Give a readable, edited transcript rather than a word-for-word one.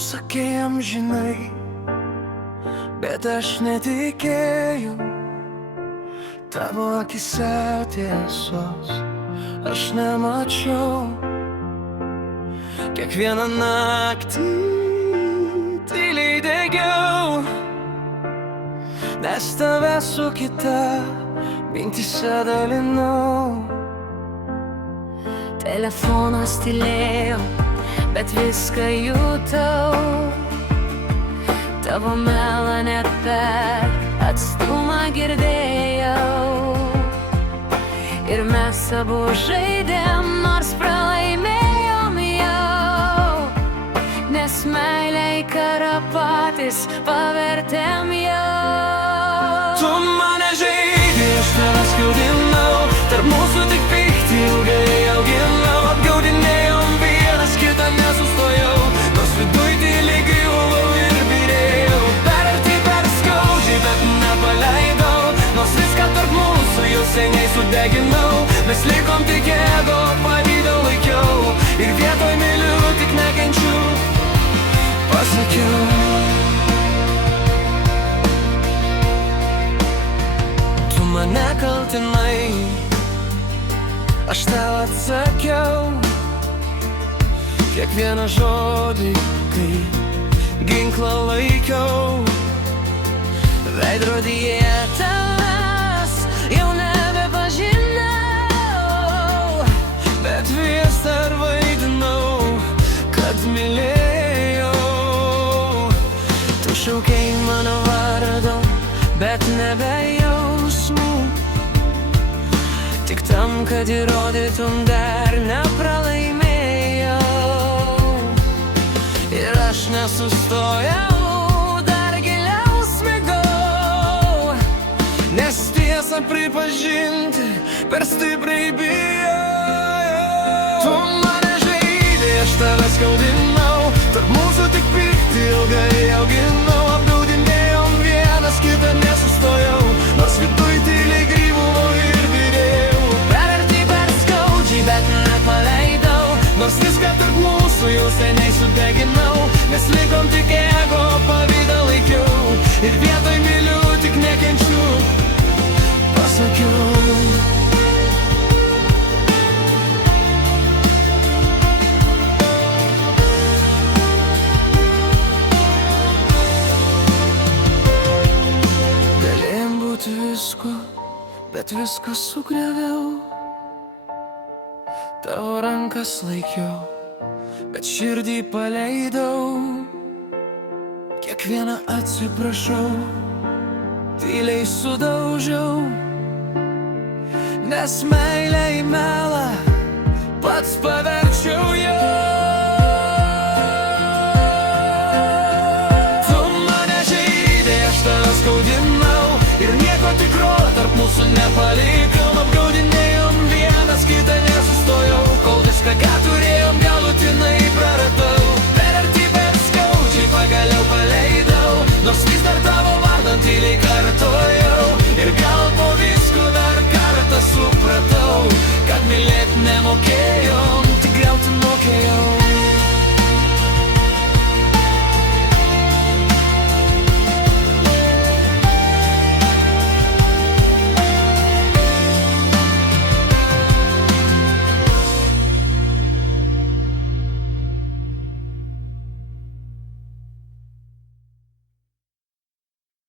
sakei amžinai, bet aš netikėjau. Tavo akise tiesos aš nemačiau. Kiekvieną naktį tyliai degiau, nes tave su kita mintyse dalinau. Telefonas tylėjo, bet viską jutau. Tavo melą net per atstumą girdėjau. Ir mes abu žaidėm, nors pralaimėjom jau, nes meilę į karą patys pavertėm jau. Tu mane žaidei, aš tave skaudinau, tarp mūsų tik pyktį ilgai auginau. Apgaudinėjom vienas kitą, nesustojau, nors viduj tyliai griuvau ir byrėjau. Per arti, per skaudžiai, bet nepaleidau, nors viską tarp mūsų jau seniai sudeginau. Mes likom tik ego, pavydą laikiau, ir vietoj myliu, tik nekenčiu, pasakiau. Tu mane kaltinai, aš tau atsakiau. Kiekvieną žodį, kai ginklą laikiau. Veidrodyje tavęs jau nebepažinau, bet vis dar vaidinau, kad mylėjau. Tu šaukei mano vardo, bet nebe jausmų, tik tam, kad įrodytum dar nepralaimėjau. Ir aš nesustojau, dar giliau smigau, nes tiesą pripažinti per stipriai bijau. Tu mane žaidei, aš tave skaudinau, tarp mūsų tik pyktį ilgai auginau. Apgaudinėjom vienas kitą, nesustojau, nors viduj tyliai griuvau ir byrėjau. Per arti, per skaudžiai, bet nepaleidau, nors viską tarp mūsų jau seniai sudeginau. Mes likom tik ego, pavydą laikiau, ir vietoj myliu, tik nekenčiu, pasakiau. Galėjom būti visko, bet viską sugrėviau. Tavo rankas laikiau, bet širdį paleidau. Kiekvieną atsiprašau, tyliai sudaužiau, nes meilę į melą pats paverčiau jau. Tu mane žaidei, aš tave skaudinau, ir nieko tikro tarp mūsų nepalikau.